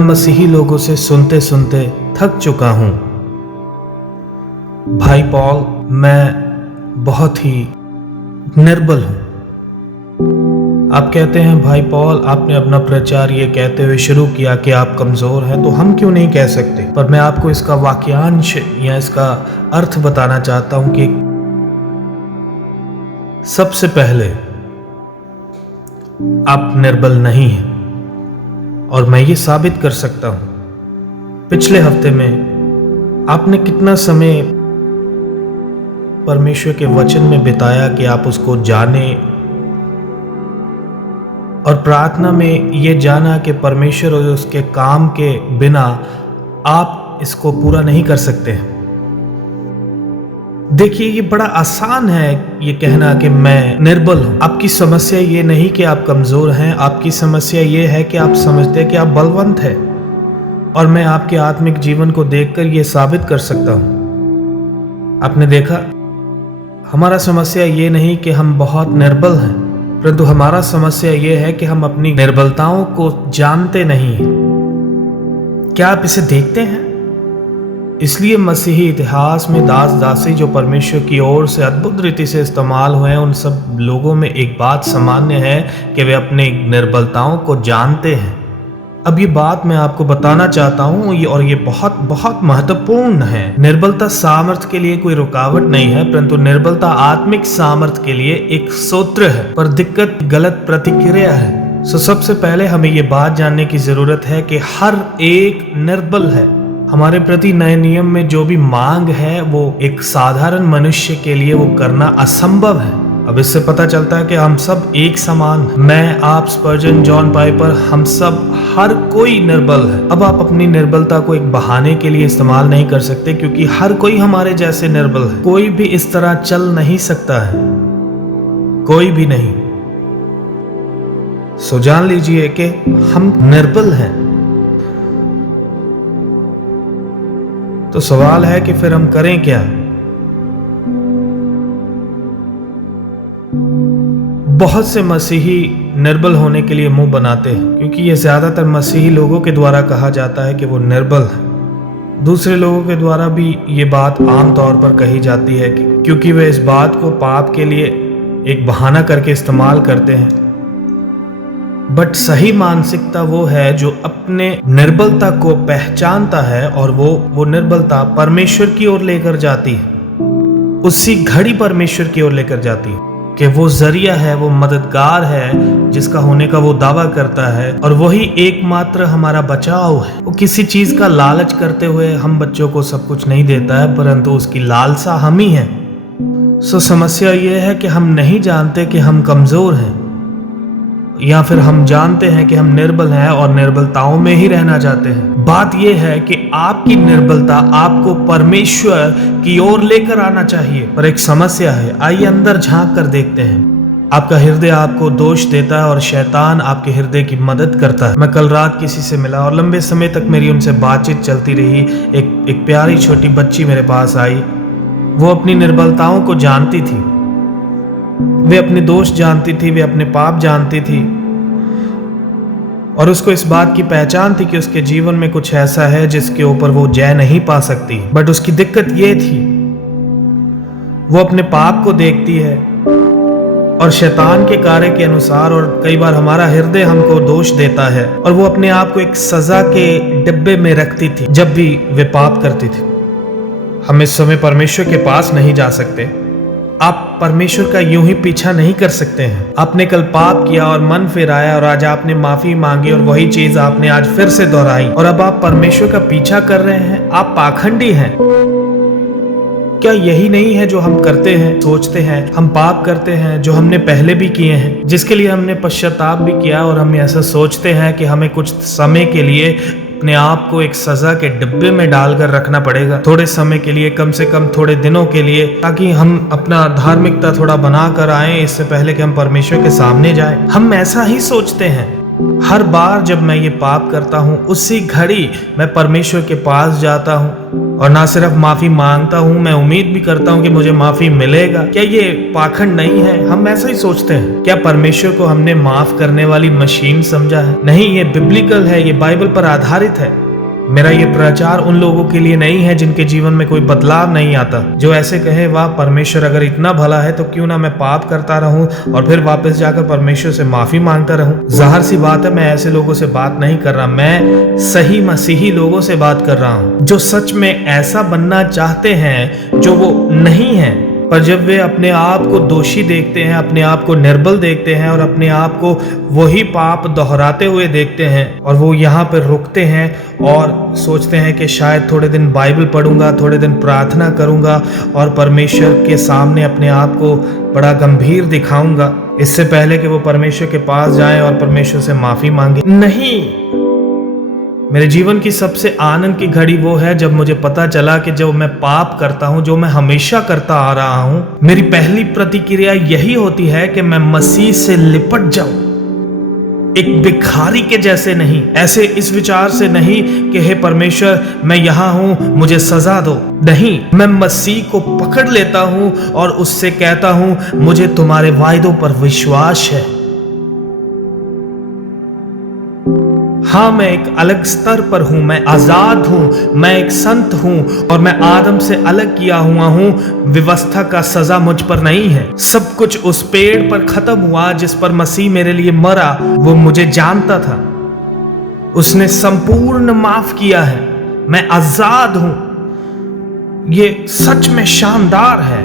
मसीही लोगों से सुनते सुनते थक चुका हूं। भाई पॉल, मैं बहुत ही निर्बल हूं। आप कहते हैं भाई पॉल, आपने अपना प्रचार ये कहते हुए शुरू किया कि आप कमजोर हैं, तो हम क्यों नहीं कह सकते? पर मैं आपको इसका वाक्यांश या इसका अर्थ बताना चाहता हूं कि सबसे पहले आप निर्बल नहीं हैं, और मैं ये साबित कर सकता हूं। पिछले हफ्ते में आपने कितना समय परमेश्वर के वचन में बिताया कि आप उसको जाने, और प्रार्थना में ये जाना कि परमेश्वर और उसके काम के बिना आप इसको पूरा नहीं कर सकते हैं। देखिए, ये बड़ा आसान है ये कहना कि मैं निर्बल हूं। आपकी समस्या ये नहीं कि आप कमजोर हैं, आपकी समस्या ये है कि आप समझते हैं कि आप बलवंत हैं। और मैं आपके आत्मिक जीवन को देखकर ये साबित कर सकता हूं। आपने देखा, हमारा समस्या ये नहीं कि हम बहुत निर्बल हैं, परंतु हमारा समस्या ये है कि हम अपनी निर्बलताओं को जानते नहीं हैं। क्या आप इसे देखते हैं? इसलिए मसीही इतिहास में दास दासी जो परमेश्वर की ओर से अद्भुत रीति से इस्तेमाल हुए हैं, उन सब लोगों में एक बात सामान्य है कि वे अपनी निर्बलताओं को जानते हैं। अब ये बात मैं आपको बताना चाहता हूँ, और ये बहुत बहुत महत्वपूर्ण है। निर्बलता सामर्थ्य के लिए कोई रुकावट नहीं है, परंतु निर्बलता आत्मिक सामर्थ्य के लिए एक सूत्र है, पर दिक्कत गलत प्रतिक्रिया है। सबसे पहले हमें ये बात जानने की जरूरत है कि हर एक निर्बल है। हमारे प्रति नए नियम में जो भी मांग है वो एक साधारण मनुष्य के लिए वो करना असंभव है। अब इससे पता चलता है कि हम सब एक समान हैं। मैं, आप, स्पर्जन, जॉन पाइपर, हम सब, हर कोई निर्बल है। अब आप अपनी निर्बलता को एक बहाने के लिए इस्तेमाल नहीं कर सकते, क्योंकि हर कोई हमारे जैसे निर्बल है। कोई भी इस तरह चल नहीं सकता है, कोई भी नहीं। सो जान लीजिए कि हम निर्बल हैं। तो सवाल है कि फिर हम करें क्या? बहुत से मसीही निर्बल होने के लिए मुंह बनाते हैं, क्योंकि ये ज्यादातर मसीही लोगों के द्वारा कहा जाता है कि वो निर्बल है। दूसरे लोगों के द्वारा भी ये बात आम तौर पर कही जाती है क्योंकि वे इस बात को पाप के लिए एक बहाना करके इस्तेमाल करते हैं। बट सही मानसिकता वो है जो अपने निर्बलता को पहचानता है और वो निर्बलता परमेश्वर की ओर लेकर जाती है। उसी घड़ी परमेश्वर की ओर लेकर जाती है कि वो जरिया है, वो मददगार है जिसका होने का वो दावा करता है, और वही एकमात्र हमारा बचाव है। वो किसी चीज का लालच करते हुए हम बच्चों को सब कुछ नहीं देता है, परंतु उसकी लालसा हम ही है। समस्या ये है कि हम नहीं जानते कि हम कमजोर हैं, या फिर हम जानते हैं कि हम निर्बल हैं और निर्बलताओं में ही रहना चाहते हैं। बात यह है कि आपकी निर्बलता आपको परमेश्वर की ओर लेकर आना चाहिए, पर एक समस्या है। आइए अंदर झांक कर देखते हैं। आपका हृदय आपको दोष देता है और शैतान आपके हृदय की मदद करता है। मैं कल रात किसी से मिला और लंबे समय तक मेरी उनसे बातचीत चलती रही। एक प्यारी छोटी बच्ची मेरे पास आई। वो अपनी निर्बलताओं को जानती थी, वे अपने दोष जानती थी, वे अपने पाप जानती थी, और उसको इस बात की पहचान थी कि उसके जीवन में कुछ ऐसा है जिसके ऊपर वो जय नहीं पा सकती। बट उसकी दिक्कत ये थी, वो अपने पाप को देखती है और शैतान के कार्य के अनुसार, और कई बार हमारा हृदय हमको दोष देता है, और वो अपने आप को एक सजा के डिब्बे में रखती थी जब भी वे पाप करती थी। हम इस समय परमेश्वर के पास नहीं जा सकते। आप परमेश्वर का यूं ही पीछा नहीं कर सकते हैं। आपने कल पाप किया और मन फिराया, और आज आपने माफी मांगी, और वही चीज आपने आज फिर से दोहराई, और अब आप परमेश्वर का पीछा कर रहे हैं। आप पाखंडी हैं। क्या यही नहीं है जो हम करते हैं? सोचते हैं, हम पाप करते हैं जो हमने पहले भी किए हैं, जिसके लिए हमने पश्चाताप भी किया, और हम ऐसा सोचते हैं कि हमें कुछ समय के लिए अपने आप को एक सजा के डिब्बे में डालकर रखना पड़ेगा, थोड़े समय के लिए, कम से कम थोड़े दिनों के लिए, ताकि हम अपना धार्मिकता थोड़ा बना कर आए इससे पहले कि हम परमेश्वर के सामने जाएं। हम ऐसा ही सोचते हैं। हर बार जब मैं ये पाप करता हूँ उसी घड़ी मैं परमेश्वर के पास जाता हूँ और ना सिर्फ माफी मांगता हूँ, मैं उम्मीद भी करता हूँ कि मुझे माफी मिलेगा। क्या ये पाखंड नहीं है? हम ऐसा ही सोचते हैं। क्या परमेश्वर को हमने माफ करने वाली मशीन समझा है? नहीं, ये बिब्लिकल है, ये बाइबल पर आधारित है। मेरा ये प्रचार उन लोगों के लिए नहीं है जिनके जीवन में कोई बदलाव नहीं आता, जो ऐसे कहे वाह परमेश्वर अगर इतना भला है तो क्यों ना मैं पाप करता रहूं और फिर वापस जाकर परमेश्वर से माफी मांगता रहूं। जाहिर सी बात है, मैं ऐसे लोगों से बात नहीं कर रहा, मैं सही मसीही लोगों से बात कर रहा हूं जो सच में ऐसा बनना चाहते हैं जो वो नहीं है। पर जब वे अपने आप को दोषी देखते हैं, अपने आप को निर्बल देखते हैं और अपने आप को वही पाप दोहराते हुए देखते हैं और वो यहाँ पर रुकते हैं और सोचते हैं कि शायद थोड़े दिन बाइबल पढ़ूंगा, थोड़े दिन प्रार्थना करूंगा और परमेश्वर के सामने अपने आप को बड़ा गंभीर दिखाऊंगा, इससे पहले कि वो परमेश्वर के पास जाएं और परमेश्वर से माफी मांगे। नहीं, मेरे जीवन की सबसे आनंद की घड़ी वो है जब मुझे पता चला कि जब मैं पाप करता हूं, जो मैं हमेशा करता आ रहा हूं, मेरी पहली प्रतिक्रिया यही होती है कि मैं मसीह से लिपट जाऊं, एक भिखारी के जैसे नहीं, ऐसे इस विचार से नहीं कि हे परमेश्वर मैं यहां हूं, मुझे सजा दो। नहीं, मैं मसीह को पकड़ लेता हूं और उससे कहता हूं मुझे तुम्हारे वायदों पर विश्वास है। हाँ, मैं एक अलग स्तर पर हूं, मैं आजाद हूं, मैं एक संत हूं और मैं आदम से अलग किया हुआ हूं। व्यवस्था का सजा मुझ पर नहीं है। सब कुछ उस पेड़ पर खत्म हुआ जिस पर मसीह मेरे लिए मरा। वो मुझे जानता था, उसने संपूर्ण माफ किया है, मैं आजाद हूं। ये सच में शानदार है।